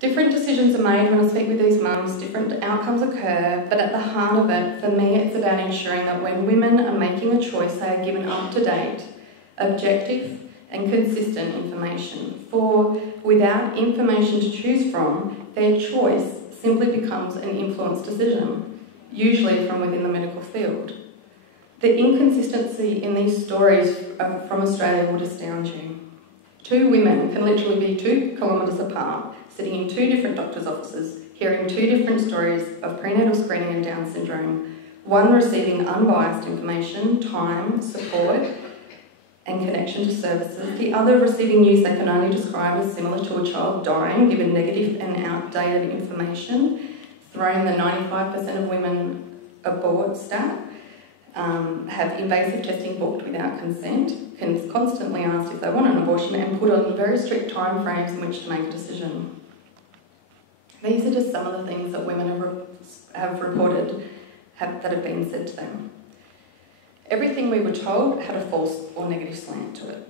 Different decisions are made when I speak with these mums, different outcomes occur, but at the heart of it, for me, it's about ensuring that when women are making a choice, they are given up-to-date, objective and consistent information. For without information to choose from, their choice simply becomes an influenced decision, usually from within the medical field. The inconsistency in these stories from Australia would astound you. Two women can literally be 2 kilometres apart, sitting in 2 different doctors' offices, hearing 2 different stories of prenatal screening and Down syndrome, one receiving unbiased information, time, support and connection to services, the other receiving news they can only describe as similar to a child dying, given negative and outdated information, throwing the 95% of women abort stat, have invasive testing booked without consent, can constantly ask if they want an abortion and put on very strict time frames in which to make a decision. These are just some of the things that women have reported that have been said to them. Everything we were told had a false or negative slant to it.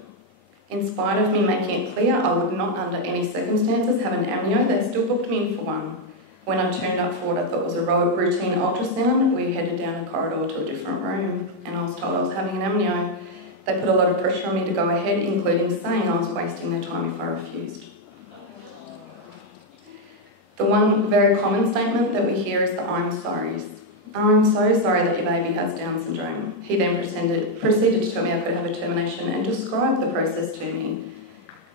In spite of me making it clear I would not under any circumstances have an amnio, they still booked me in for one. When I turned up for what I thought was a routine ultrasound, we headed down a corridor to a different room and I was told I was having an amnio. They put a lot of pressure on me to go ahead, including saying I was wasting their time if I refused. The one very common statement that we hear is the "I'm sorries." "I'm so sorry that your baby has Down syndrome." He then proceeded to tell me I could have a termination and describe the process to me.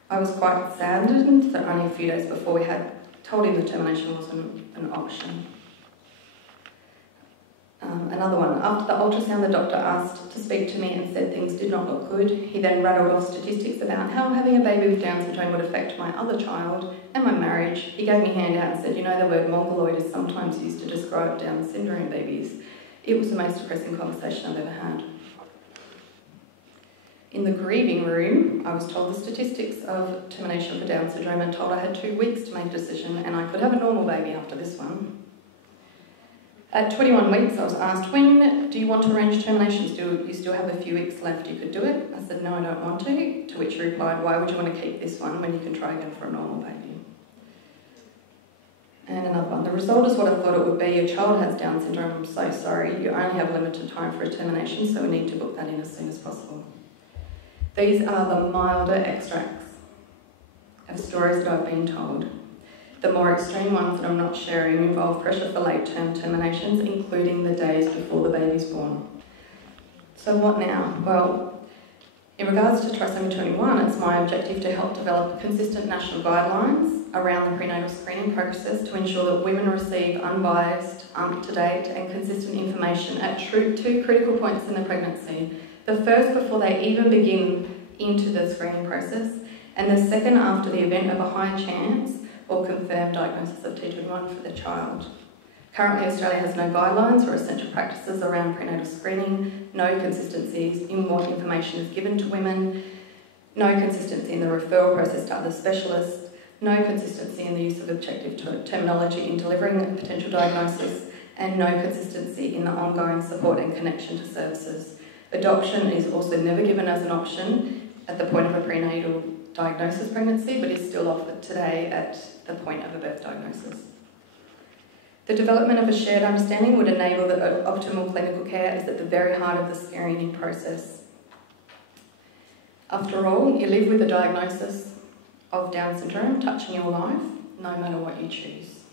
I was quite saddened that only a few days before we had told him the termination wasn't an option. Another one. After the ultrasound, the doctor asked to speak to me and said things did not look good. He then rattled off statistics about how having a baby with Down syndrome would affect my other child and my marriage. He gave me a handout and said, "You know, the word mongoloid is sometimes used to describe Down syndrome babies." It was the most depressing conversation I've ever had. In the grieving room, I was told the statistics of termination for Down syndrome and told I had 2 weeks to make a decision and I could have a normal baby after this one. At 21 weeks, I was asked, "When do you want to arrange terminations? Do you still have a few weeks left you could do it?" I said, "No, I don't want to," to which he replied, "Why would you want to keep this one when you can try again for a normal baby?" And another one. "The result is what I thought it would be. Your child has Down syndrome. I'm so sorry. You only have limited time for a termination, so we need to book that in as soon as possible." These are the milder extracts of stories that I've been told. The more extreme ones that I'm not sharing involve pressure for late-term terminations, including the days before the baby's born. So what now? Well, in regards to Trisomy 21, it's my objective to help develop consistent national guidelines around the prenatal screening process to ensure that women receive unbiased, up-to-date and consistent information at 2 critical points in the pregnancy. The first before they even begin into the screening process, and the second after the event of a high chance or confirmed diagnosis of T21 for the child. Currently, Australia has no guidelines or essential practices around prenatal screening, no consistencies in what information is given to women, no consistency in the referral process to other specialists, no consistency in the use of objective terminology in delivering a potential diagnosis, and no consistency in the ongoing support and connection to services. Adoption is also never given as an option at the point of a prenatal diagnosis pregnancy, but is still offered today at the point of a birth diagnosis. The development of a shared understanding would enable that optimal clinical care is at the very heart of the screening process. After all, you live with a diagnosis of Down syndrome touching your life, no matter what you choose.